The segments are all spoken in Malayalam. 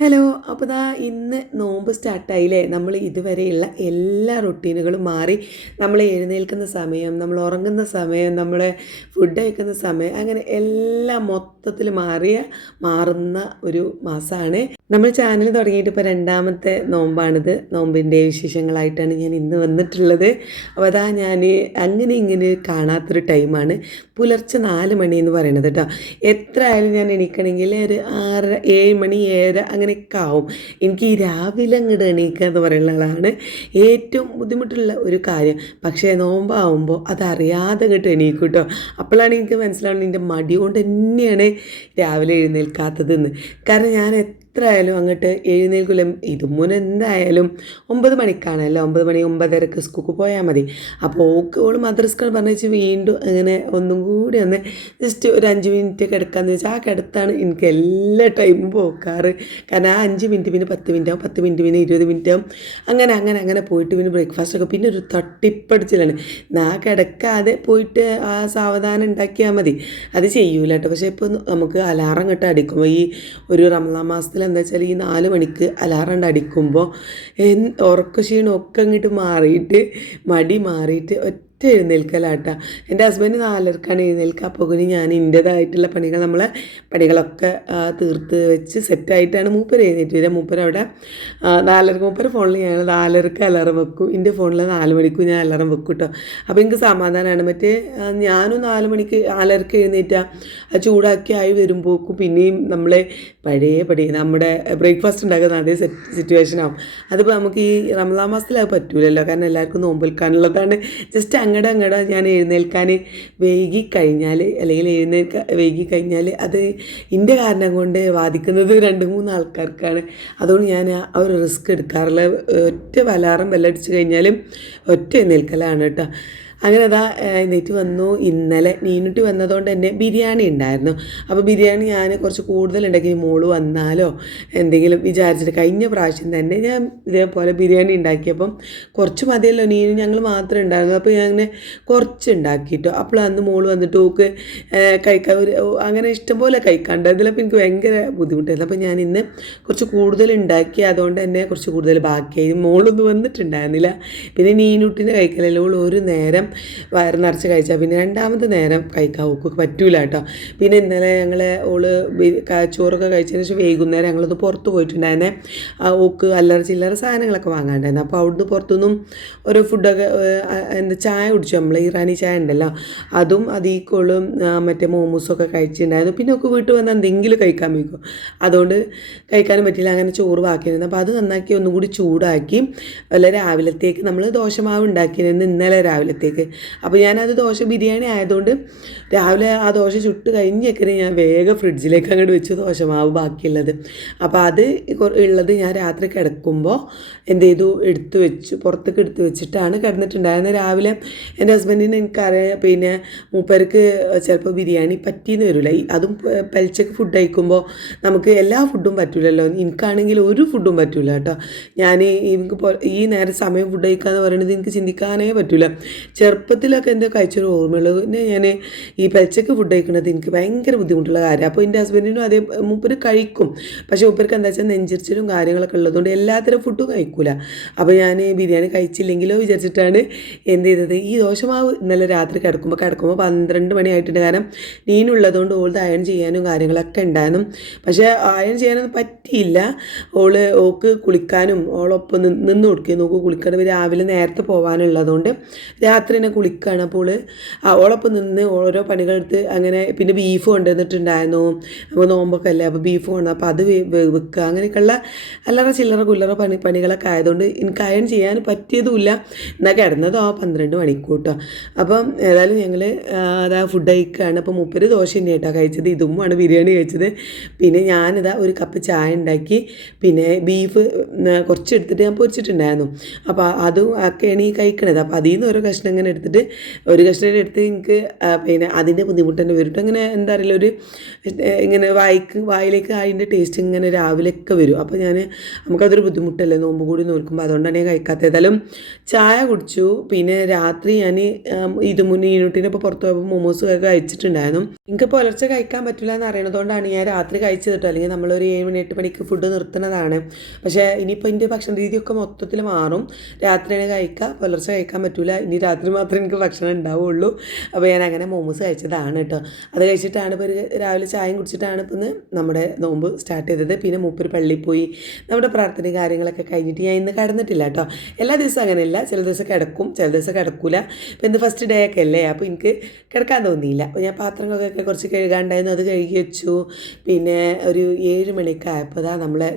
ഹലോ. അപ്പോൾ ഇന്ന് നോമ്പ് സ്റ്റാർട്ടായില്ലേ. നമ്മൾ ഇതുവരെയുള്ള എല്ലാ റൊട്ടീനുകളും മാറി നമ്മൾ എഴുന്നേൽക്കുന്ന സമയം, നമ്മൾ ഉറങ്ങുന്ന സമയം, നമ്മൾ ഫുഡ് കഴിക്കുന്ന സമയം, അങ്ങനെ എല്ലാം മൊത്തത്തിൽ മാറുന്ന ഒരു മാസമാണ്. നമ്മൾ ചാനൽ തുടങ്ങിയിട്ട് ഇപ്പോൾ രണ്ടാമത്തെ നോമ്പാണിത്. നോമ്പിൻ്റെ വിശേഷങ്ങളായിട്ടാണ് ഞാൻ ഇന്ന് വന്നിട്ടുള്ളത്. അപ്പോൾ ഞാൻ അങ്ങനെ ഇങ്ങനെ കാണാത്തൊരു ടൈമാണ് പുലർച്ചെ 4 മണി എന്ന് പറയുന്നത് കേട്ടോ. എത്ര ആയാലും ഞാൻ എണീക്കണമെങ്കിൽ ഒരു 6, 7 മണി, 7 അങ്ങനെയൊക്കെ ആവും. എനിക്ക് ഈ രാവിലെ അങ്ങോട്ട് എണീക്കുക എന്ന് പറയുന്ന ആളാണ് ഏറ്റവും ബുദ്ധിമുട്ടുള്ള ഒരു കാര്യം. പക്ഷേ നോമ്പാവുമ്പോൾ അതറിയാതെ അങ്ങോട്ട് എണീക്കും കേട്ടോ. അപ്പോഴാണ് എനിക്ക് മനസ്സിലാവുന്നത് എൻ്റെ മടി കൊണ്ട് തന്നെയാണ് രാവിലെ എഴുന്നേൽക്കാത്തതെന്ന്. കാരണം ഞാൻ എത്ര ആയാലും അങ്ങോട്ട് എഴുന്നേൽക്കില്ല. ഇതുമുന്നെ എന്തായാലും 9 മണിക്കാണല്ലോ, 9 മണി 9:30 സ്കൂൾക്ക് പോയാൽ മതി. അപ്പോൾ ഓൾ മദ്രസ്കൾ പറഞ്ഞ് വീണ്ടും അങ്ങനെ ഒന്നും കൂടി ഒന്ന് ജസ്റ്റ് ഒരു 5 മിനിറ്റ് കിടക്കാമെന്ന് വെച്ചാൽ ആ കിടത്താണ് എനിക്ക് എല്ലാ ടൈമും പോക്കാറ്. കാരണം ആ 5 മിനിറ്റ് പിന്നെ 10 മിനിറ്റ് ആവും, 10 മിനിറ്റ് പിന്നെ 20 മിനിറ്റ് ആവും. അങ്ങനെ പോയിട്ട് പിന്നെ ബ്രേക്ക്ഫാസ്റ്റൊക്കെ പിന്നെ ഒരു തട്ടിപ്പടിച്ചിലാണ്. കിടക്കാതെ പോയിട്ട് ആ സാവധാനം ഉണ്ടാക്കിയാൽ മതി. അത് ചെയ്യൂല കേട്ടോ. പക്ഷേ ഇപ്പോൾ നമുക്ക് അലാറം കേട്ട് അടിക്കുമ്പോൾ ഈ ഒരു റമദാൻ മാസത്തിൽ എന്താ വെച്ചാൽ ഈ 4 മണിക്ക് അലാറം അടിക്കുമ്പോൾ ഉറക്ക ക്ഷീണമൊക്കെ അങ്ങോട്ട് മാറിയിട്ട് മടി മാറിയിട്ട് എഴുന്നേൽക്കലാട്ടാ. എൻ്റെ ഹസ്ബൻഡ് 4:30ക്കാണ് എഴുന്നേൽക്കുക. അപ്പോൾ ഞാൻ എൻ്റേതായിട്ടുള്ള പണികളൊക്കെ തീർത്ത് വെച്ച് സെറ്റായിട്ടാണ് മൂപ്പര് എഴുന്നേറ്റ് വരിക. മൂപ്പര് അവിടെ 4:30 മൂപ്പര് ഫോണിൽ ഞാൻ 4:30ക്ക് അലാറം വെക്കും, എൻ്റെ ഫോണിൽ 4 മണിക്കും ഞാൻ അലാറം വെക്കും കേട്ടോ. അപ്പോൾ എനിക്ക് സമാധാനമാണ്. മറ്റേ ഞാനും 4 മണിക്ക് 4:30ക്ക് എഴുന്നേറ്റാൽ അത് ചൂടാക്കി ആയി വരുമ്പോഴേക്കും പിന്നെയും നമ്മളെ പഴയപടി നമ്മുടെ ബ്രേക്ക്ഫാസ്റ്റ് ഉണ്ടാക്കുന്ന അതേ സിറ്റുവേഷനാവും. അതിപ്പോൾ നമുക്ക് ഈ റമദാൻ മാസത്തിൽ അത് പറ്റൂലല്ലോ, കാരണം എല്ലാവർക്കും നോമ്പ് വിൽക്കാനുള്ളതാണ്. ജസ്റ്റ് അങ്ങടെ ഞാൻ എഴുന്നേൽക്കാൻ വൈകിക്കഴിഞ്ഞാൽ, അല്ലെങ്കിൽ വൈകിക്കഴിഞ്ഞാൽ അത് എൻ്റെ കാരണം കൊണ്ട് ബാധിക്കുന്നത് 2-3 ആൾക്കാർക്കാണ്. അതുകൊണ്ട് ഞാൻ ആ ഒരു റിസ്ക് എടുക്കാറില്ല. ഒറ്റ അലാറം ബെല്ലടിച്ച് കഴിഞ്ഞാലും ഒറ്റ എഴുന്നേൽക്കലാണ് കേട്ടോ. അങ്ങനെ എഴുന്നേറ്റ് വന്നു. ഇന്നലെ നീനുട്ടി വന്നതുകൊണ്ട് തന്നെ ബിരിയാണി ഉണ്ടായിരുന്നു. അപ്പോൾ ബിരിയാണി ഞാൻ കുറച്ച് കൂടുതൽ ഉണ്ടാക്കി, മോള് വന്നാലോ എന്തെങ്കിലും വിചാരിച്ചിട്ട് കഴിഞ്ഞ പ്രാവശ്യം തന്നെ ഞാൻ ഇതേപോലെ ബിരിയാണി ഉണ്ടാക്കിയപ്പം കുറച്ച് മതിയല്ലോ, നീനും ഞങ്ങൾ മാത്രമേ ഉണ്ടായിരുന്നു. അപ്പോൾ ഞാൻ അങ്ങനെ കുറച്ച് ഉണ്ടാക്കിയിട്ടോ. അപ്പോൾ അന്ന് മോള് വന്നിട്ട് ഓക്ക് കഴിക്കാൻ അങ്ങനെ ഇഷ്ടംപോലെ കഴിക്കാണ്ട് അതിലപ്പോൾ എനിക്ക് ഭയങ്കര ബുദ്ധിമുട്ടായിരുന്നു. അപ്പോൾ ഞാൻ ഇന്ന് കുറച്ച് കൂടുതൽ ഉണ്ടാക്കി, അതുകൊണ്ട് തന്നെ കുറച്ച് കൂടുതൽ ബാക്കിയായി. മോളൊന്നും വന്നിട്ടുണ്ടായിരുന്നില്ല. പിന്നെ നീനുട്ടിനെ കഴിക്കലല്ലോ, ഒരു നേരം വയറ് നിറച്ച് കഴിച്ചാൽ പിന്നെ രണ്ടാമത്തെ നേരം കഴിക്കാൻ ഓക്ക് പറ്റൂല കേട്ടോ. പിന്നെ ഇന്നലെ ഓള് ചോറൊക്കെ കഴിച്ചതിന് ശേഷം വൈകുന്നേരം ഞങ്ങളൊന്ന് പുറത്ത് പോയിട്ടുണ്ടായിരുന്നേ. ഓക്ക് അല്ലറ ചില്ലറ സാധനങ്ങളൊക്കെ വാങ്ങാണ്ടായിരുന്നു. അപ്പോൾ അവിടുന്ന് പുറത്തുനിന്നും ഓരോ ഫുഡൊക്കെ ചായ കുടിച്ചു, നമ്മൾ ഇറാനി ചായ ഉണ്ടല്ലോ, അതും അതീക്കോളും മറ്റേ മോമോസൊക്കെ കഴിച്ചിട്ടുണ്ടായിരുന്നു. പിന്നെ ഒക്കെ വീട്ടിൽ വന്ന് എന്തെങ്കിലും കഴിക്കാൻ വയ്ക്കും, അതുകൊണ്ട് കഴിക്കാനും പറ്റില്ല. അങ്ങനെ ചോറ് ബാക്കിയായിരുന്നു. അപ്പോൾ അത് നന്നാക്കി ഒന്നുകൂടി ചൂടാക്കി വല്ല രാവിലത്തേക്ക് നമ്മൾ ദോശമാവ് ഉണ്ടാക്കിയിരുന്നു ഇന്നലെ രാവിലത്തേക്ക്. അപ്പോൾ ഞാനത് ബിരിയാണി ആയതുകൊണ്ട് രാവിലെ ആ ദോശ ചുട്ട് കഴിഞ്ഞേക്കനെ ഞാൻ വേഗം ഫ്രിഡ്ജിലേക്ക് അങ്ങോട്ട് വെച്ച് ദോശമാവ് ബാക്കിയുള്ളത്. അപ്പോൾ അത് ഉള്ളത് ഞാൻ രാത്രി കിടക്കുമ്പോൾ എന്ത് ചെയ്തു, പുറത്തേക്ക് എടുത്ത് വെച്ചിട്ടാണ് കിടന്നിട്ടുണ്ടായിരുന്നത്. രാവിലെ എൻ്റെ ഹസ്ബൻഡിന് എനിക്കറിയാം, പിന്നെ മൂപ്പർക്ക് ചിലപ്പോൾ ബിരിയാണി പറ്റിയെന്ന് വരില്ല. അതും പലിച്ചക്ക് ഫുഡ് കഴിക്കുമ്പോൾ നമുക്ക് എല്ലാ ഫുഡും പറ്റില്ലല്ലോ. എനിക്കാണെങ്കിൽ ഒരു ഫുഡും പറ്റില്ല കേട്ടോ. ഞാൻ എനിക്ക് ഈ നേരം സമയം ഫുഡ് കഴിക്കാന്ന് പറയുന്നത് എനിക്ക് ചിന്തിക്കാനേ പറ്റില്ല. ചെറുപ്പത്തിലൊക്കെ എൻ്റെ കഴിച്ചൊരു ഓർമ്മയുള്ളത്. പിന്നെ ഞാൻ ഈ പച്ചക്ക് ഫുഡ് കഴിക്കുന്നത് എനിക്ക് ഭയങ്കര ബുദ്ധിമുട്ടുള്ള കാര്യമാണ്. അപ്പോൾ എൻ്റെ ഹസ്ബൻഡിനും അതേ മൂപ്പര് കഴിക്കും, പക്ഷേ മൂപ്പർക്ക് എന്താ വെച്ചാൽ നെഞ്ചിരിച്ചിലും കാര്യങ്ങളൊക്കെ ഉള്ളതുകൊണ്ട് എല്ലാത്തരം ഫുഡും കഴിക്കില്ല. അപ്പോൾ ഞാൻ ബിരിയാണി കഴിച്ചില്ലെങ്കിലോ വിചാരിച്ചിട്ടാണ് എന്ത് ചെയ്തത്, ഈ ദോശമാവ് ഇന്നലെ രാത്രി കിടക്കുമ്പോൾ 12 മണി ആയിട്ടുണ്ട്. കാരണം നീനുള്ളതുകൊണ്ട് ഓൾത് അയൺ ചെയ്യാനും കാര്യങ്ങളൊക്കെ ഉണ്ടായിരുന്നു. പക്ഷേ അയൺ ചെയ്യാനൊന്നും പറ്റിയില്ല. ഓക്ക് കുളിക്കാനും ഓളൊപ്പം നിന്ന് കൊടുക്കുക, നോക്ക് കുളിക്കണം, രാവിലെ നേരത്തെ പോകാനുള്ളതുകൊണ്ട് രാത്രി തന്നെ കുളിക്കുകയാണ്. അപ്പോൾ ഓളൊപ്പം നിന്ന് ഓരോ പണികളെടുത്ത് അങ്ങനെ. പിന്നെ ബീഫ് കൊണ്ടുവന്നിട്ടുണ്ടായിരുന്നു, അപ്പോൾ നോമ്പൊക്കെ അല്ലേ, അപ്പോൾ ബീഫ് കൊണ്ടു, അപ്പോൾ അത് വെക്കുക, അങ്ങനെയൊക്കെയുള്ള അല്ലറ ചില്ലറ പണികളൊക്കെ ആയതുകൊണ്ട് എനിക്ക് അയൺ ചെയ്യാൻ പറ്റിയതുമില്ല. എന്നാൽ കിടന്നതോ 12 മണിക്കൂട്ടോ. അപ്പം ഏതായാലും ഞങ്ങൾ ഫുഡ് കഴിക്കുകയാണ്. അപ്പോൾ 30 ദോശ തന്നെയായിട്ടാണ് കഴിച്ചത്, ഇതുമാണ് ബിരിയാണി കഴിച്ചത്. പിന്നെ ഞാനിതാ ഒരു കപ്പ് ചായ ഉണ്ടാക്കി, പിന്നെ ബീഫ് കുറച്ച് എടുത്തിട്ട് ഞാൻ പൊരിച്ചിട്ടുണ്ടായിരുന്നു. അപ്പോൾ അതും ഒക്കെയാണ് ഈ കഴിക്കണത്. അപ്പോൾ അതിൽ നിന്ന് ഓരോ കഷ്ണം അങ്ങനെ എടുത്തിട്ട് ഒരു കഷ്ണം എടുത്ത് എനിക്ക് പിന്നെ അതിൻ്റെ ബുദ്ധിമുട്ട് തന്നെ വരും അങ്ങനെ എന്താ അറിയില്ല ഒരു ഇങ്ങനെ വായിലേക്ക് അതിൻ്റെ ടേസ്റ്റ് ഇങ്ങനെ രാവിലെയൊക്കെ വരും. അപ്പോൾ നമുക്കതൊരു ബുദ്ധിമുട്ടല്ലേ നോമ്പ് കൂടി നോക്കുമ്പോൾ, അതുകൊണ്ടാണ് ഞാൻ കഴിക്കാത്തത്. ഏതായാലും ചായ കുടിച്ചു. പിന്നെ രാത്രി ഞാൻ ഇത് മുന്നേ യൂണിറ്റിനൊപ്പം പുറത്ത് പോയപ്പോൾ മൊമോസ് ഒക്കെ കഴിച്ചിട്ടുണ്ടായിരുന്നു. എനിക്ക് പുലർച്ചെ കഴിക്കാൻ പറ്റില്ല എന്ന് അറിയണതുകൊണ്ടാണ് ഞാൻ രാത്രി കഴിച്ചത് കേട്ടോ. അല്ലെങ്കിൽ നമ്മളൊരു 7 മണി 8 മണിക്ക് ഫുഡ് നിർത്തുന്നതാണ്. പക്ഷേ ഇനിയിപ്പോൾ എൻ്റെ ഭക്ഷണ രീതിയൊക്കെ മൊത്തത്തിൽ മാറും. രാത്രിയാണ് കഴിക്കുക, പുലർച്ചെ കഴിക്കാൻ പറ്റില്ല. ഇനി രാത്രി മാത്രമേ എനിക്ക് ഭക്ഷണം ഉണ്ടാവുള്ളൂ. അപ്പോൾ ഞാൻ അങ്ങനെ മൊമോസ് കഴിച്ചതാണ് കേട്ടോ. അത് കഴിച്ചിട്ടാണ് ഇപ്പോൾ രാവിലെ ചായയും കുടിച്ചിട്ടാണ് ഇപ്പോൾ നമ്മുടെ നോമ്പ് സ്റ്റാർട്ട് ചെയ്തത്. പിന്നെ മൂപ്പര് പള്ളിയിൽ പോയി നമ്മുടെ പ്രാർത്ഥനയും കാര്യങ്ങളൊക്കെ കഴിഞ്ഞിട്ട് ഞാൻ ഇന്ന് കിടന്നിട്ടില്ല കേട്ടോ. എല്ലാ ദിവസവും അങ്ങനെയല്ല, ചില ദിവസം കിടക്കും, ചില ദിവസം കിടക്കില്ല. ഇപ്പോൾ ഇന്ന് ഫസ്റ്റ് ഡേ ഒക്കെ അല്ലേ, അപ്പോൾ എനിക്ക് കിടക്കാൻ തോന്നിയില്ല. അപ്പോൾ ഞാൻ പാത്രങ്ങളൊക്കെ കുറച്ച് കഴുകാണ്ടായിരുന്നു, അത് കഴുകി വെച്ചു. പിന്നെ ഒരു 7 മണിയൊക്കെ ആയപ്പോൾ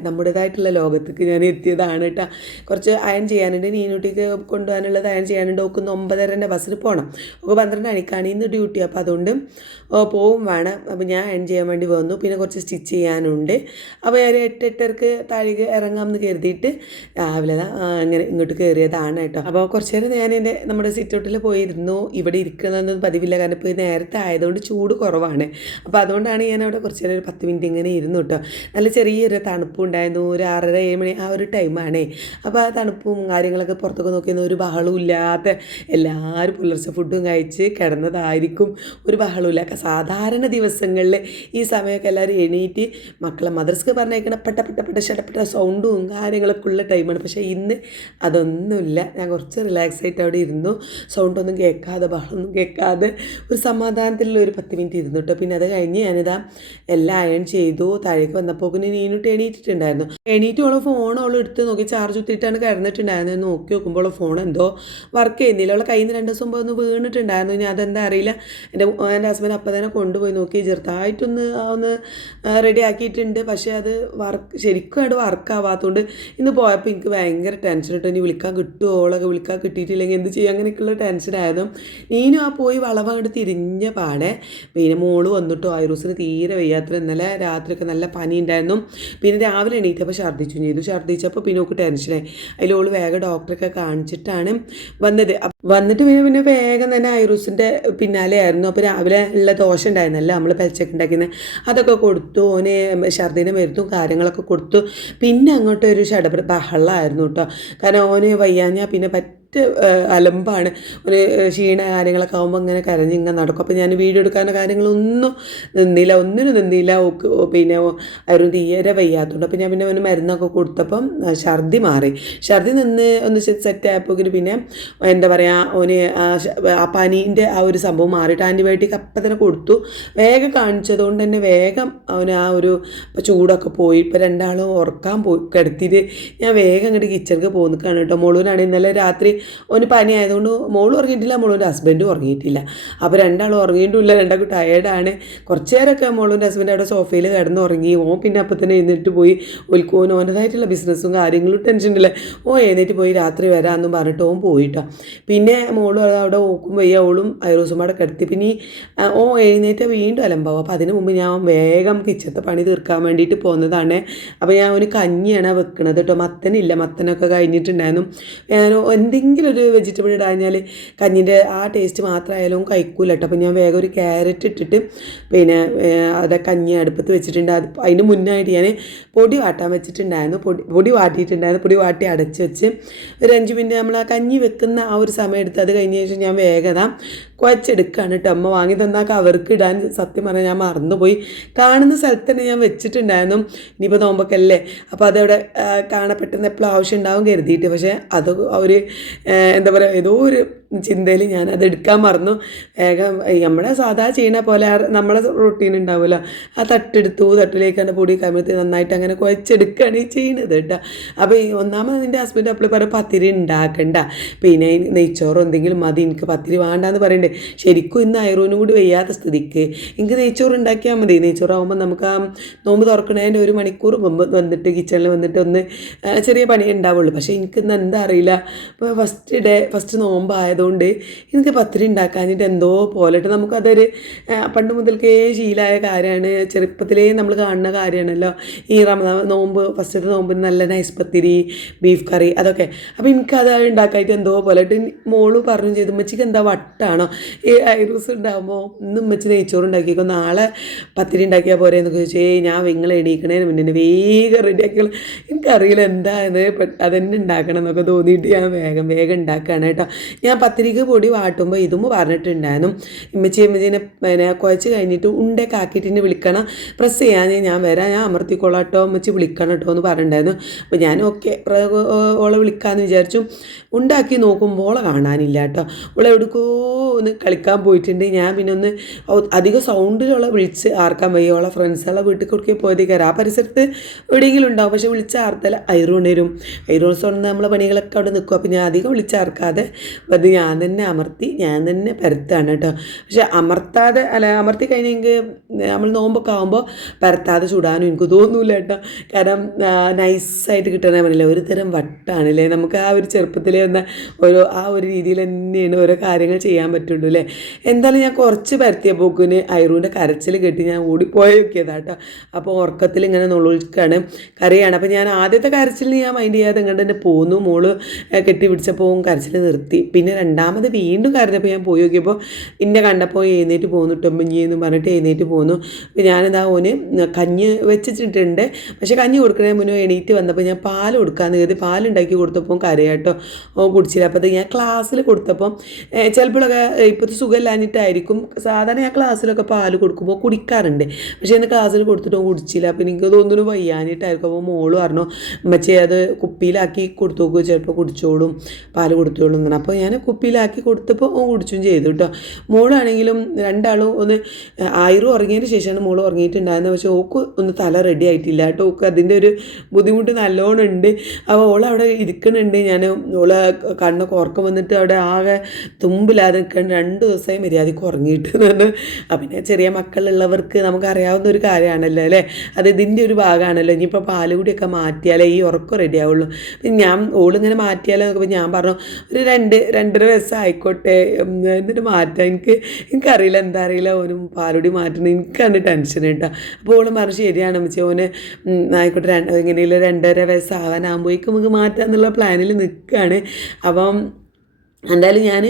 നമ്മുടേതായിട്ടുള്ള ലോകത്തേക്ക് ഞാൻ എത്തിയതാണ് കേട്ടോ. കുറച്ച് അയൺ ചെയ്യാനുണ്ട്, നീനൂട്ടിക്ക് കൊണ്ടുപോകാനുള്ളത് അയൺ ചെയ്യാനുണ്ട്. ഒക്കെ 9:30 ബസ്സിന് പോകണം. ഒക്കെ 12 മണിക്കാണ് ഇന്ന് ഡ്യൂട്ടി. അപ്പോൾ അതുകൊണ്ട് പോവും വേണം. അപ്പോൾ ഞാൻ അയൺ ചെയ്യാൻ വേണ്ടി വന്നു. പിന്നെ കുറച്ച് സ്റ്റിച്ച് ചെയ്യാനുണ്ട്. അപ്പോൾ ഒരു 8-8:30 താഴേക്ക് ഇറങ്ങാമെന്ന് കരുതിയിട്ട് രാവിലെ അങ്ങനെ ഇങ്ങോട്ട് കയറിയതാണ് കേട്ടോ. അപ്പോൾ കുറച്ച് നേരം ഞാൻ നമ്മുടെ സിറ്റൗട്ടിൽ പോയിരുന്നു. ഇവിടെ ഇരിക്കുന്നതൊന്നും പതിവില്ല, കാരണം ഇപ്പോൾ നേരത്തെ ആയതുകൊണ്ട് ചൂട് കുറവാണ്. അപ്പോൾ അതുകൊണ്ടാണ് ഞാൻ അവിടെ കുറച്ച് നേരം ഒരു 10 മിനിറ്റ് ഇങ്ങനെ ഇരുന്നു കേട്ടോ. നല്ല ചെറിയൊരു തണുപ്പും ഉണ്ടായിരുന്നു. ഒരു 6:30-7 മണി ആ ഒരു ടൈമാണേ. അപ്പോൾ ആ തണുപ്പും കാര്യങ്ങളൊക്കെ പുറത്തൊക്കെ നോക്കിയിരുന്ന ഒരു ബഹളവും ഇല്ലാത്ത എല്ലാവരും പുലർച്ചെ ഫുഡും കഴിച്ച് കിടന്നതായിരിക്കും. ഒരു ബഹളമില്ല. സാധാരണ ദിവസങ്ങളിൽ ഈ സമയമൊക്കെ എല്ലാവരും എണീറ്റ് മക്കളെ മദ്രസക്ക് പറഞ്ഞേക്കണ പെട്ട ഷടപ്പെട്ട സൗണ്ടും കാര്യങ്ങളൊക്കെ ഉള്ള ടൈമാണ്. പക്ഷേ ഇന്ന് അതൊന്നുമില്ല. ഞാൻ കുറച്ച് റിലാക്സ് ആയിട്ട് അവിടെ ഇരുന്നു. സൗണ്ടൊന്നും കേൾക്കാതെ ബഹളമൊന്നും കേൾക്കാതെ ഒരു സമാധാനത്തിലുള്ള ഒരു 10 മിനിറ്റ് ഇരുന്നു കേട്ടോ. പിന്നെ അത് കഴിഞ്ഞ് ഞാനിതാ എല്ലാം അയൺ ചെയ്തു. താഴേക്ക് വന്നപ്പോൾ നീനൂട്ട് എണീറ്റിട്ടുണ്ടായിരുന്നു. എണീറ്റോളം ഫോൺ എടുത്ത് നോക്കി ചാർജ് കുത്തിയിട്ടാണ് കിടന്നിട്ടുണ്ടായിരുന്നത്. നോക്കി നോക്കുമ്പോൾ ഫോൺ എന്തോ വർക്ക് ചെയ്യുന്നില്ല. അവളെ കയ്യിൽ നിന്ന് 2 ദിവസം മുമ്പ് ഒന്ന് വീണിട്ടുണ്ടായിരുന്നു. ഇനി അതെന്താ അറിയില്ല. എൻ്റെ ഹസ്ബൻഡ് അപ്പം തന്നെ കൊണ്ടുപോയി നോക്കി, ചെറുതായിട്ടൊന്ന് റെഡി ആക്കിയിട്ടുണ്ട്. പക്ഷേ അത് ശരിക്കും അവിടെ വർക്കാവാത്തതുകൊണ്ട് ഇന്ന് പോയപ്പോൾ എനിക്ക് ഭയങ്കര ടെൻഷൻ ഇട്ടോ. ഇനി വിളിക്കാൻ കിട്ടുമോ, ഓളൊക്കെ വിളിക്കാൻ കിട്ടിയിട്ടില്ലെങ്കിൽ എന്ത് ചെയ്യും, അങ്ങനെയൊക്കെയുള്ള ടെൻഷനായിരുന്നു. നീനും ആ പോയി വളവ് അങ്ങോട്ട് തിരിഞ്ഞ പാടെ പിന്നെ മോള് വന്നിട്ടോ. ഐറൂസിന് തീരെ വയ്യാത്ര. ഇന്നലെ രാത്രിയൊക്കെ നല്ല പനി ഉണ്ടായിരുന്നു. പിന്നെ രാവിലെ എണീറ്റപ്പോൾ ഛർദ്ദിച്ചു ചെയ്തു. ഛർദ്ദിച്ചപ്പോൾ പിന്നെ ഒക്കെ ടെൻഷനായി. അതിലോള് വേഗം ഡോക്ടറൊക്കെ കാണിച്ചിട്ടാണ് വന്നിട്ട് പിന്നെ വേഗം തന്നെ ഐറൂസിൻ്റെ പിന്നാലെ ആയിരുന്നു. അപ്പോൾ രാവിലെ ഉള്ള ദോശ ഉണ്ടായിരുന്നല്ലോ നമ്മൾ പെൽച്ചൊക്കെ ഉണ്ടാക്കുന്നത്, അതൊക്കെ കൊടുത്തു. ഓന് ഛർദ്ദിൻ്റെ മരുന്നും കാര്യങ്ങളൊക്കെ കൊടുത്തു. പിന്നെ അങ്ങോട്ട് ഒരു ബഹളമായിരുന്നു കേട്ടോ. കാരണം ഓന് വയ്യാഞ്ഞാൽ പിന്നെ അലമ്പാണ്. ഒരു ക്ഷീണ കാര്യങ്ങളൊക്കെ ആകുമ്പോൾ ഇങ്ങനെ കരഞ്ഞിങ്ങനെ നടക്കും. അപ്പോൾ ഞാൻ വീഡിയോ എടുക്കാനുള്ള കാര്യങ്ങളൊന്നും ഒന്നിനും നിന്നില്ല. പിന്നെ അവരും തീരെ വയ്യാത്തതുകൊണ്ട് അപ്പോൾ ഞാൻ പിന്നെ അവന് മരുന്നൊക്കെ കൊടുത്തപ്പം ഛർദി മാറി. ഛർദി ഒന്ന് സെറ്റ് ആയപ്പോൾ പിന്നെ എന്താ പറയുക, ഓന് ആ പനീൻ്റെ ആ ഒരു സംഭവം മാറിയിട്ട് ആൻറ്റിബയോട്ടിക് അപ്പം തന്നെ കൊടുത്തു. വേഗം കാണിച്ചതുകൊണ്ട് തന്നെ വേഗം അവന് ആ ഒരു ചൂടൊക്കെ പോയി. ഇപ്പോൾ രണ്ടാളും ഉറക്കാൻ കിടത്തിയിട്ട് ഞാൻ വേഗം അങ്ങോട്ട് കിച്ചണിക്ക് പോന്നിക്കാണ് കേട്ടോ. മോളൂനാണ് ഇന്നലെ രാത്രി ഓന് പനി ആയതുകൊണ്ട് മോളും ഉറങ്ങിയിട്ടില്ല, മോളൂൻ്റെ ഹസ്ബൻഡും ഉറങ്ങിയിട്ടില്ല. അപ്പോൾ രണ്ടാളും ഉറങ്ങിയിട്ടുമില്ല, രണ്ടാൾക്കും ടയേർഡാണ്. കുറച്ച് നേരമൊക്കെ മോളൂൻ്റെ ഹസ്ബൻഡ് അവിടെ സോഫയിൽ കിടന്ന് ഉറങ്ങി. ഓൻ പിന്നെ അപ്പം തന്നെ എഴുന്നേറ്റ് പോയി. ഓൻ ഓൻ്റെതായിട്ടുള്ള ബിസിനസ്സും കാര്യങ്ങളും ടെൻഷനില്ല. ഓൻ എഴുന്നേറ്റ് പോയി രാത്രി വരാമെന്നും പറഞ്ഞിട്ട് ഓൻ പോയിട്ടോ. പിന്നെ മോളും അവിടെ ഓക്കും വയ്യ, ഓളും ഐറോസും അവിടെ കിടത്തി. പിന്നെ ഓൻ എഴുന്നേറ്റ് വീണ്ടും അലമ്പാവും. അപ്പോൾ അതിന് മുമ്പ് ഞാൻ വേഗം കിച്ചത്തെ പണി തീർക്കാൻ വേണ്ടിയിട്ട് പോകുന്നതാണ്. അപ്പോൾ ഞാൻ ഒരു കഞ്ഞിയാണ് വെക്കണത് കേട്ടോ. മത്തനില്ല, മത്തനൊക്കെ കഴിഞ്ഞിട്ടുണ്ടായിരുന്നു. ഞാൻ എന്തെങ്കിലും ഒരു വെജിറ്റബിൾ ഇടാഞ്ഞാൽ കഞ്ഞിൻ്റെ ആ ടേസ്റ്റ് മാത്രമായാലും കഴിക്കൂല കേട്ടോ. അപ്പോൾ ഞാൻ വേഗം ഒരു ക്യാരറ്റ് ഇട്ടിട്ട് പിന്നെ അത് കഞ്ഞി അടുപ്പത്ത് വെച്ചിട്ടുണ്ട്. അതിന് മുന്നായിട്ട് ഞാൻ പൊടി വാട്ടാൻ വെച്ചിട്ടുണ്ടായിരുന്നു. പൊടി വാട്ടിയിട്ടുണ്ടായിരുന്നു. പൊടി വാട്ടി അടച്ച് വെച്ച് ഒരു 5 മിനിറ്റ് നമ്മൾ ആ കഞ്ഞി വെക്കുന്ന ആ ഒരു സമയം എടുത്ത് അത് കഴിഞ്ഞ ശേഷം ഞാൻ വേഗത കുഴച്ചെടുക്കുകയാണ് കേട്ടോ. അമ്മ വാങ്ങി തന്നാൽ കവർക്ക് ഇടാൻ സത്യം പറഞ്ഞാൽ ഞാൻ മറന്നുപോയി. കാണുന്ന സ്ഥലത്ത് തന്നെ ഞാൻ വെച്ചിട്ടുണ്ടായിരുന്നു. ഇനിയിപ്പോൾ നോമ്പൊക്കെ അല്ലേ, അപ്പോൾ അതവിടെ കാണപ്പെട്ടെന്ന് എപ്പോഴും ആവശ്യം ഉണ്ടാവും കരുതിയിട്ട്. പക്ഷേ അത് ഒരു എന്താ പറയുക, ഏതോ ഒരു ചിന്തയിൽ ഞാൻ അത് എടുക്കാൻ മറന്നു. വേഗം നമ്മുടെ സാധാ ചെയ്യണ പോലെ നമ്മളെ റൊട്ടീൻ ഉണ്ടാവുമല്ലോ, ആ തട്ടെടുത്തു. തട്ടിലേക്കാണ് പൊടി കമിഴ്ത്തി നന്നായിട്ട് അങ്ങനെ കുഴച്ചെടുക്കുകയാണ് ഈ ചെയ്യണത് കേട്ടോ. അപ്പോൾ ഒന്നാമത് നിൻ്റെ ഹസ്ബൻഡ് അപ്പോൾ പറയും പത്തിരി ഉണ്ടാക്കണ്ട, പിന്നെ നെയ്ച്ചോറോ എന്തെങ്കിലും മതി, എനിക്ക് പത്തിരി വേണ്ടാന്ന് പറയണ്ടേ. ശരിക്കും ഇന്ന് ഐറൂനും കൂടി വയ്യാത്ത സ്ഥിതിക്ക് എനിക്ക് നെയ്ച്ചോറ് ഉണ്ടാക്കിയാൽ മതി. നെയ്ച്ചോറാകുമ്പോൾ നമുക്ക് ആ നോമ്പ് തുറക്കണതിൻ്റെ 1 മണിക്കൂർ മുമ്പ് വന്നിട്ട് കിച്ചണിൽ വന്നിട്ട് ഒന്ന് ചെറിയ പണി ഉണ്ടാവുള്ളൂ. പക്ഷേ എനിക്കിന്ന് എന്താ അറിയില്ല, ഇപ്പോൾ ഫസ്റ്റ് നോമ്പായതുകൊണ്ട് എനിക്ക് പത്തിരി ഉണ്ടാക്കാഞ്ഞിട്ട് എന്തോ പോലെട്ട് നമുക്കതൊരു പണ്ട് മുതൽക്കേ ശീലമായ കാര്യമാണ്, ചെറുപ്പത്തിലേ നമ്മൾ കാണുന്ന കാര്യമാണല്ലോ ഈ നോമ്പ് ഫസ്റ്റത്തെ നോമ്പിന് നല്ല നൈസ് പത്തിരി, ബീഫ് കറി അതൊക്കെ. അപ്പോൾ എനിക്കത് ഉണ്ടാക്കാനായിട്ട് എന്തോ പോലെട്ട് മോള് പറഞ്ഞു ചെയ്തു, ഉമ്മച്ചിക്ക് എന്താ വട്ടാണോ ഈ ഐറൂസ് ഉണ്ടാകുമ്പോൾ ഇന്ന് ഉമ്മച്ചി നെയ്ച്ചോറ് ഉണ്ടാക്കിക്കോ, നാളെ പത്തിരി ഉണ്ടാക്കിയാൽ പോരെ എന്നൊക്കെ ചോദിച്ചു. ഞാൻ നിങ്ങളെ എണീക്കണേന് മുന്നേ വേഗം റെഡിയാക്കിയോളൂ, എനിക്കറിയില്ല എന്തായത് അതെന്നെ ഉണ്ടാക്കണം എന്നൊക്കെ തോന്നിയിട്ട് ഞാൻ വേഗം ഉണ്ടാക്കുകയാണ് കേട്ടോ. ഞാൻ പത്തിരിക്ക് പൊടി വാട്ടുമ്പോൾ ഇതും പറഞ്ഞിട്ടുണ്ടായിരുന്നു, ഇമ്മച്ചീനെ പിന്നെ കുഴച്ച് കഴിഞ്ഞിട്ട് ഉണ്ടൊക്കെ ആക്കിയിട്ട് വിളിക്കണം, പ്രസ് ചെയ്യാൻ ഞാൻ വരാം, ഞാൻ അമർത്തിക്കോളാം കേട്ടോ, ഉമ്മച്ചി വിളിക്കണം കേട്ടോ എന്ന് പറഞ്ഞിട്ടുണ്ടായിരുന്നു. അപ്പോൾ ഞാൻ ഓക്കെ ഓളെ വിളിക്കാമെന്ന് വിചാരിച്ചു. ഉണ്ടാക്കി നോക്കുമ്പോൾ ഓളെ കാണാനില്ല കേട്ടോ, ഓളെ എവിടേക്കോ ഒന്ന് കളിക്കാൻ പോയിട്ടുണ്ട്. ഞാൻ പിന്നെ ഒന്ന് അധികം സൗണ്ടിലുള്ള വിളിച്ച് ആർക്കാൻ വയ്യ, ഓളെ ഫ്രണ്ട്സുകളെ വീട്ടിൽ കൊടുക്കുക പോയതേക്കാരം ആ പരിസരത്ത് എവിടെയെങ്കിലും ഉണ്ടാവും, പക്ഷേ വിളിച്ച ആർത്തല ഐറൂണരും ഐറൂൺസ് നമ്മളെ പണികളൊക്കെ അവിടെ നിൽക്കും. അപ്പോൾ ഞാൻ അധികം വിളിച്ചാർക്കാതെ അത് ഞാൻ തന്നെ അമർത്തി ഞാൻ തന്നെ പരത്താണ് കേട്ടോ. പക്ഷെ അമർത്തി കഴിഞ്ഞെങ്കിൽ നമ്മൾ നോമ്പൊക്കെ ആകുമ്പോൾ പരത്താതെ ചൂടാനും എനിക്ക് തോന്നൂല കേട്ടോ, കാരണം നൈസായിട്ട് കിട്ടണേ പറ്റില്ല, ഒരു തരം വട്ടാണല്ലേ നമുക്ക് ആ ഒരു ചെറുപ്പത്തിലെ വന്ന ആ ഒരു രീതിയിൽ തന്നെയാണ് ഓരോ കാര്യങ്ങൾ ചെയ്യാൻ പറ്റുള്ളൂ അല്ലേ. എന്തായാലും ഞാൻ കുറച്ച് പരത്തിയ പോക്കിന് ഐറൂൻ്റെ കരച്ചിൽ കെട്ടി ഞാൻ ഓടിപ്പോയൊക്കെയതാ കേട്ടോ. അപ്പോൾ ഉറക്കത്തിൽ ഇങ്ങനെ നുള്ളിക്കാണ് കരയാണ്. അപ്പോൾ ഞാൻ ആദ്യത്തെ കരച്ചിലിന് ഞാൻ മൈൻഡ് ചെയ്യാതെ ഇങ്ങോട്ട് തന്നെ പോന്നു, മോള് കെട്ടി പിടിച്ചപ്പോൾ കരച്ചിൽ നിർത്തി. പിന്നെ രണ്ടാമത് വീണ്ടും കരഞ്ഞപ്പോൾ ഞാൻ പോയി നോക്കിയപ്പോൾ ഇന്നെ കണ്ടപ്പോൾ എഴുന്നേറ്റ് പോന്നു ടൊമ്പഞ്ഞിയെന്ന് പറഞ്ഞിട്ട് എഴുന്നേറ്റ് പോന്നു. അപ്പോൾ ഞാനിതാ ഓന് കഞ്ഞി വെച്ചിട്ടുണ്ട്, പക്ഷേ കഞ്ഞി കൊടുക്കണേ മുന്നേ എണീറ്റ് വന്നപ്പോൾ ഞാൻ പാൽ കൊടുക്കാമെന്ന് കരുതി പാലുണ്ടാക്കി കൊടുത്തപ്പോൾ കരയാട്ടോ കുടിച്ചില്ല. അപ്പോൾ അത് ഞാൻ ക്ലാസ്സിൽ കൊടുത്തപ്പം ചിലപ്പോഴൊക്കെ ഇപ്പോഴത്തെ സുഖമില്ലാഞ്ഞിട്ടായിരിക്കും, സാധാരണ ഞാൻ ക്ലാസ്സിലൊക്കെ പാൽ കൊടുക്കുമ്പോൾ കുടിക്കാറുണ്ട്, പക്ഷേ എന്നെ ക്ലാസ്സിൽ കൊടുത്തിട്ടോ കുടിച്ചില്ല. അപ്പോൾ എനിക്ക് തോന്നുന്നു വയ്യാഞ്ഞിട്ടായിരിക്കും. അപ്പോൾ മോള് പറഞ്ഞു ഉമ്മച്ചി അത് കുപ്പിയിലാക്കി കൊടുത്തു നോക്കുക, ചിലപ്പോൾ കുടിച്ചോളും, പാൽ കൊടുത്തോളും എന്നാണ്. അപ്പോൾ ഞാൻ കുപ്പിയിലാക്കി കൊടുത്തപ്പോൾ കുടിച്ചും ചെയ്തു കേട്ടോ. മോളാണെങ്കിലും രണ്ടാളും ഒന്ന് ആയിരം ഉറങ്ങിയതിന് ശേഷമാണ് മോൾ ഉറങ്ങിയിട്ടുണ്ടായിരുന്നത്, പക്ഷേ ഓക്ക് ഒന്ന് തല റെഡി ആയിട്ടില്ല കേട്ടോ, ഓക്ക് അതിൻ്റെ ഒരു ബുദ്ധിമുട്ട് നല്ലോണം ഉണ്ട്. അപ്പോൾ ഓളവിടെ ഇരിക്കണുണ്ട്, ഞാൻ ഓളെ കണ്ണൊക്കെ ഉറക്കം വന്നിട്ട് അവിടെ ആകെ തുമ്പില്ലാതെ നിൽക്കണം, 2 ദിവസമായി മര്യാദയ്ക്ക് ഉറങ്ങിയിട്ട് എന്ന്. പിന്നെ ചെറിയ മക്കളുള്ളവർക്ക് നമുക്കറിയാവുന്ന ഒരു കാര്യമാണല്ലോ അല്ലേ, അത് ഇതിൻ്റെ ഒരു ഭാഗമാണല്ലോ. ഇനിയിപ്പോൾ പാലുകൂടിയൊക്കെ മാറ്റിയാലേ ഈ ഉറക്കം റെഡി ആവുള്ളൂ. ഞാൻ ഓളിങ്ങനെ മാറ്റിയാലോ നോക്കുമ്പോൾ ഞാൻ പറഞ്ഞു ഒരു 2-2.5 വയസ്സ് ആയിക്കോട്ടെ എന്നിട്ട് മാറ്റാം, എനിക്കറിയില്ല എന്താ അറിയില്ല ഓനും പാലുകൂടി മാറ്റണം, എനിക്കാണ് ടെൻഷൻ കേട്ടോ. അപ്പോൾ ഓള് പറഞ്ഞു ശരിയാണ് അമ്മച്ചി, ഓന് ആയിക്കോട്ടെ എങ്ങനെയുള്ള 2.5 വയസ്സാവാനാകുമ്പോഴേക്കും നമുക്ക് മാറ്റാമെന്നുള്ള പ്ലാനിൽ നിൽക്കുകയാണ്. അപ്പം എന്തായാലും ഞാൻ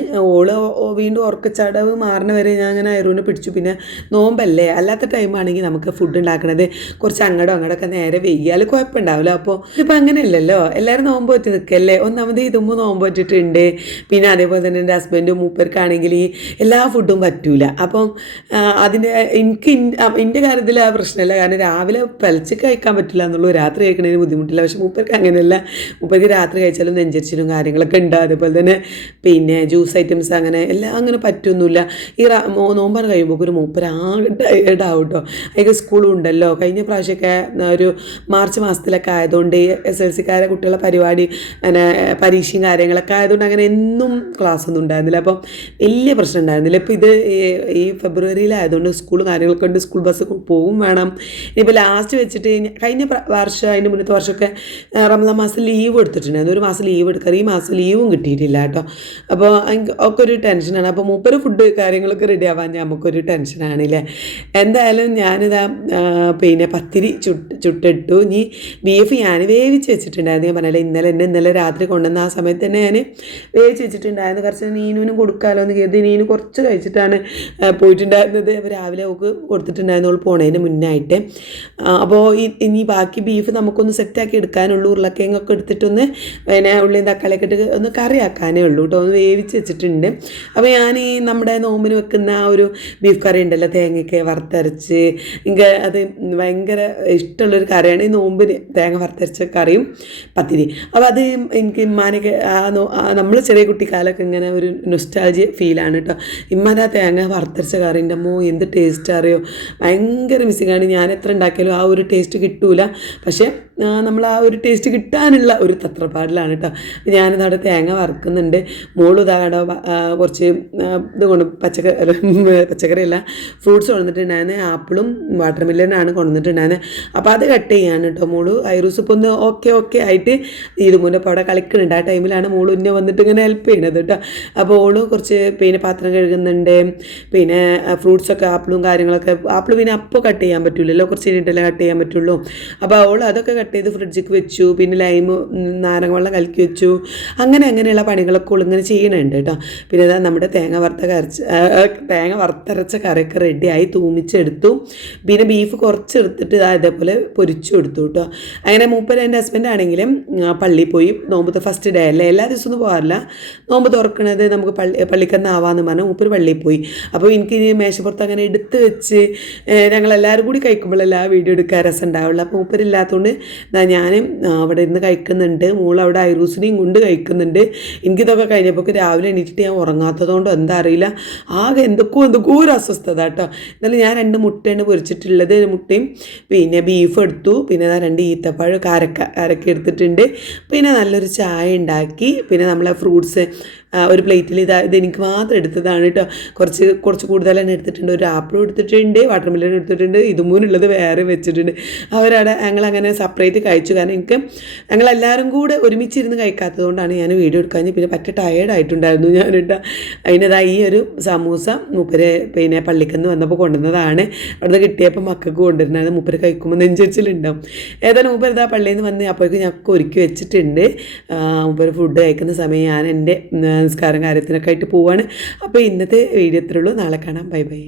വീണ്ടും ഉറക്കച്ചടവ് മാറണ വരെ ഞാൻ അങ്ങനെ ഐറൂനെ പിടിച്ചു. പിന്നെ നോമ്പല്ലേ, അല്ലാത്ത ടൈമാണെങ്കിൽ നമുക്ക് ഫുഡ് ഉണ്ടാക്കണത് കുറച്ച് അങ്ങോട്ടൊക്കെ നേരെ വൈകിയാൽ കുഴപ്പമുണ്ടാവില്ല. അപ്പോൾ ഇതിപ്പോൾ അങ്ങനെയല്ലല്ലോ, എല്ലാവരും നോമ്പ് പറ്റി നിൽക്കല്ലേ. ഒന്നാമത് ഇതുമ്പോൾ നോമ്പ് പറ്റിയിട്ടുണ്ട്, പിന്നെ അതേപോലെ തന്നെ എൻ്റെ ഹസ്ബൻഡും മൂപ്പർക്കാണെങ്കിൽ ഈ എല്ലാ ഫുഡും പറ്റൂല. അപ്പം എൻ്റെ കാര്യത്തിൽ ആ പ്രശ്നമല്ല, കാരണം രാവിലെ പലിച്ച് കഴിക്കാൻ പറ്റില്ല എന്നുള്ളൂ, രാത്രി കഴിക്കണതിന് ബുദ്ധിമുട്ടില്ല. പക്ഷെ മൂപ്പർക്ക് അങ്ങനെയല്ല, മൂപ്പർക്ക് രാത്രി കഴിച്ചാലും നെഞ്ചരിച്ചിലും കാര്യങ്ങളൊക്കെ ഉണ്ട്. അതുപോലെ തന്നെ പിന്നെ ജ്യൂസ് ഐറ്റംസ് അങ്ങനെ എല്ലാം അങ്ങനെ പറ്റൊന്നുമില്ല. ഈ നോമ്പാണ് കഴിയുമ്പോൾ ഒരു മൂപ്പരാകെ ടയേർഡാവും കേട്ടോ. അതിന് സ്കൂളും ഉണ്ടല്ലോ, കഴിഞ്ഞ പ്രാവശ്യമൊക്കെ ഒരു മാർച്ച് മാസത്തിലൊക്കെ ആയതുകൊണ്ട് SLC കുട്ടികളുടെ പരിപാടി അങ്ങനെ പരീക്ഷയും കാര്യങ്ങളൊക്കെ ആയതുകൊണ്ട് അങ്ങനെ എന്നും ക്ലാസ്സൊന്നും ഉണ്ടായിരുന്നില്ല, അപ്പം വലിയ പ്രശ്നം ഉണ്ടായിരുന്നില്ല. ഇപ്പോൾ ഇത് ഈ ഫെബ്രുവരിയിലായതുകൊണ്ട് സ്കൂളും കാര്യങ്ങളൊക്കെ ഉണ്ട്, സ്കൂൾ ബസ് പോവും വേണം. ഇനിയിപ്പോൾ ലാസ്റ്റ് വെച്ചിട്ട് കഴിഞ്ഞ വർഷം അതിൻ്റെ മുന്നത്തെ വർഷമൊക്കെ റമദാൻ മാസം ലീവ് എടുത്തിട്ടുണ്ടായിരുന്നു, ഒരു മാസം ലീവ് എടുക്കാറ്, ഈ മാസം ലീവും കിട്ടിയിട്ടില്ല കേട്ടോ. അപ്പോൾ ഒക്കെ ഒരു ടെൻഷനാണ്. അപ്പോൾ മൂപ്പര് ഫുഡ് കാര്യങ്ങളൊക്കെ റെഡി ആവാൻ നമുക്കൊരു ടെൻഷനാണല്ലേ. എന്തായാലും ഞാനിതാ പിന്നെ പത്തിരി ചുട്ടിട്ടു. ഇനി ബീഫ് ഞാൻ വേവിച്ച് വെച്ചിട്ടുണ്ടായിരുന്നു, ഞാൻ പറഞ്ഞാൽ ഇന്നലെ രാത്രി കൊണ്ടുവന്ന ആ സമയത്ത് തന്നെ ഞാൻ വേവിച്ച് വെച്ചിട്ടുണ്ടായിരുന്നു. കുറച്ച് നീനുവിനും കൊടുക്കാമല്ലോ എന്ന് കരുതി നീന് കുറച്ച് കഴിച്ചിട്ടാണ് പോയിട്ടുണ്ടായിരുന്നത്. അപ്പോൾ രാവിലെ അവൾക്ക് കൊടുത്തിട്ടുണ്ടായിരുന്നു അവൾ പോണതിന് മുന്നായിട്ട്. അപ്പോൾ ഇനി ബാക്കി ബീഫ് നമുക്കൊന്ന് സെറ്റാക്കി എടുക്കാനുള്ളൂ, ഉരുളക്കിഴങ്ങൊക്കെ എടുത്തിട്ടൊന്ന് പിന്നെ ഉള്ളിയും തക്കാളിയൊക്കെ ഇട്ട് ഒന്ന് കറിയാക്കാനേ ഉള്ളൂ കേട്ടോ, ഒന്ന് വേവിച്ച് വെച്ചിട്ടുണ്ട്. അപ്പോൾ ഞാൻ ഈ നമ്മുടെ നോമ്പിന് വെക്കുന്ന ആ ഒരു ബീഫ് കറി ഉണ്ടല്ലോ, തേങ്ങയൊക്കെ വറുത്തരച്ച്, എനിക്ക് അത് ഭയങ്കര ഇഷ്ടമുള്ളൊരു കറിയാണ് ഈ നോമ്പിന്, തേങ്ങ വറുത്തരച്ച കറിയും പത്തിരി. അപ്പോൾ അത് എനിക്ക് ഇമ്മാനൊക്കെ നമ്മൾ ചെറിയ കുട്ടിക്കാലൊക്കെ ഇങ്ങനെ ഒരു നൊസ്റ്റാൾജിയ ഫീലാണ് കേട്ടോ. ഇമ്മാൻ്റെ ആ തേങ്ങ വറുത്തരച്ച കറിൻ്റെ എന്ത് ടേസ്റ്റ് അറിയോ, ഭയങ്കര മിസ്സിങ്ങാണ്. ഞാൻ എത്ര ഉണ്ടാക്കിയാലും ആ ഒരു ടേസ്റ്റ് കിട്ടൂല. പക്ഷേ നമ്മൾ ആ ഒരു ടേസ്റ്റ് കിട്ടാനുള്ള ഒരു തത്രപ്പാടിലാണ് കേട്ടോ. ഞാനിത് അവിടെ തേങ്ങ വറുക്കുന്നുണ്ട്. മോള് ഇതാടോ കുറച്ച് ഇത് കൊണ്ട് പച്ചക്കറിയല്ല ഫ്രൂട്ട്സ് കൊണ്ടുവന്നിട്ടുണ്ടായിരുന്നു. ആപ്പിളും വാട്ടർ മെലനാണ് കൊണ്ടുവന്നിട്ടുണ്ടായിരുന്നത്. അപ്പോൾ അത് കട്ട് ചെയ്യാണ് കേട്ടോ മോള്. ഐറൂസ് ഇപ്പോൾ ഒന്ന് ഓക്കെ ആയിട്ട് ഈദുമൂൻ്റെ അപ്പോൾ അവിടെ കളിക്കുന്നുണ്ട്. ആ ടൈമിലാണ് മോള് ഇന്നെ വന്നിട്ട് ഇങ്ങനെ ഹെൽപ്പ് ചെയ്യണത് കേട്ടോ. അപ്പോൾ ഓള് കുറച്ച് പിന്നെ പാത്രം കഴുകുന്നുണ്ട്. പിന്നെ ഫ്രൂട്ട്സൊക്കെ ആപ്പിളും കാര്യങ്ങളൊക്കെ ആപ്പിൾ പിന്നെ അപ്പോൾ കട്ട് ചെയ്യാൻ പറ്റില്ലല്ലോ, കുറച്ച് കഴിഞ്ഞിട്ടല്ലേ കട്ട് ചെയ്യാൻ പറ്റുള്ളൂ. അപ്പോൾ അവൾ അതൊക്കെ കട്ട് ചെയ്ത് ഫ്രിഡ്ജിക്ക് വെച്ചു. പിന്നെ ലൈമ് നാരങ്ങ വെള്ളം കലക്കി വെച്ചു. അങ്ങനെയുള്ള പണികളൊക്കെ ഇങ്ങനെ ചെയ്യണുണ്ട് കേട്ടോ. പിന്നെ ഇതാ നമ്മുടെ തേങ്ങ വറുത്തരച്ച കറിയൊക്കെ റെഡിയായി തൂമിച്ചെടുത്തു. പിന്നെ ബീഫ് കുറച്ചെടുത്തിട്ട് ഇതേപോലെ പൊരിച്ചു കൊടുത്തു കേട്ടോ. അങ്ങനെ മൂപ്പര് എൻ്റെ ഹസ്ബൻഡ് ആണെങ്കിലും പള്ളിയിൽ പോയി. നോമ്പ് ഫസ്റ്റ് ഡേ അല്ലേ, എല്ലാ ദിവസമൊന്നും പോകാറില്ല. നോമ്പ് തുറക്കണത് നമുക്ക് പള്ളിക്കന്നാവാന്ന് പറഞ്ഞാൽ മൂപ്പര് പള്ളിയിൽ പോയി. അപ്പോൾ എനിക്ക് മേശപ്പുറത്ത് അങ്ങനെ എടുത്ത് വെച്ച് ഞങ്ങളെല്ലാവരും കൂടി കഴിക്കുമ്പോഴല്ല ആ വീഡിയോ എടുക്കാൻ രസം ഉണ്ടാവുള്ളൂ. അപ്പോൾ മൂപ്പരില്ലാത്തതുകൊണ്ട് ഞാനും അവിടെ ഇരുന്ന് കഴിക്കുന്നുണ്ട്. മോൾ അവിടെ ഐറൂസിനെയും കൊണ്ട് കഴിക്കുന്നുണ്ട്. എനിക്കിതൊക്കെ കഴിഞ്ഞപ്പോൾ രാവിലെ എണീറ്റിട്ട് ഞാൻ ഉറങ്ങാത്തതുകൊണ്ടോ എന്താ അറിയില്ല, ആകെ എന്തൊക്കെയോ ഒരു അസ്വസ്ഥത കേട്ടോ. എന്നാലും ഞാൻ 2 മുട്ടയാണ് പൊരിച്ചിട്ടുള്ളത്. മുട്ടയും പിന്നെ ബീഫ് എടുത്തു. പിന്നെ 2 ഈത്തപ്പഴം കാരക്ക എടുത്തിട്ടുണ്ട്. പിന്നെ നല്ലൊരു ചായ ഉണ്ടാക്കി. പിന്നെ നമ്മളെ ഫ്രൂട്ട്സ് ഒരു പ്ലേറ്റിൽ ഇതെനിക്ക് മാത്രം എടുത്തതാണ് കേട്ടോ. കുറച്ച് കൂടുതൽ തന്നെ എടുത്തിട്ടുണ്ട്. ഒരു ആപ്പിളും എടുത്തിട്ടുണ്ട്, വാട്ടർ മെലൺ എടുത്തിട്ടുണ്ട്, ഇതുമൂന്നുള്ളത് വേറെ വെച്ചിട്ടുണ്ട്. അവരവിടെ ഞങ്ങളങ്ങനെ സെപ്പറേറ്റ് കഴിച്ചു. കാരണം എനിക്ക് ഞങ്ങളെല്ലാവരും കൂടെ ഒരുമിച്ചിരുന്ന് കഴിക്കാത്തത് കൊണ്ടാണ് ഞാൻ വീഡിയോ എടുക്കാൻ. പിന്നെ പറ്റ ടയേർഡായിട്ടുണ്ടായിരുന്നു ഞാൻ കേട്ടോ. അതിൻ്റെതാ ഈ ഒരു സമൂസ മൂപ്പര് പിന്നെ പള്ളിക്കന്ന് വന്നപ്പോൾ കൊണ്ടുവന്നതാണ്. അവിടുന്ന് കിട്ടിയപ്പോൾ മക്കൾക്ക് കൊണ്ടുവരുന്നത്. മൂപ്പര് കഴിക്കുമ്പോൾ നെഞ്ചിച്ചിലുണ്ടാവും. ഏതായാലും മൂപ്പര് ഇതാ പള്ളിയിൽ നിന്ന് വന്ന് അപ്പോഴേക്കും ഞങ്ങൾക്ക് ഒരുക്കി വെച്ചിട്ടുണ്ട്. മൂപ്പര് ഫുഡ് കഴിക്കുന്ന സമയം ഞാൻ എൻ്റെ നിസ്കാരം കാര്യത്തിനൊക്കെ ആയിട്ട് പോവാണ്. അപ്പോൾ ഇന്നത്തെ വീഡിയോ ഇത്രയുള്ളൂ. നാളെ കാണാം. ബൈ.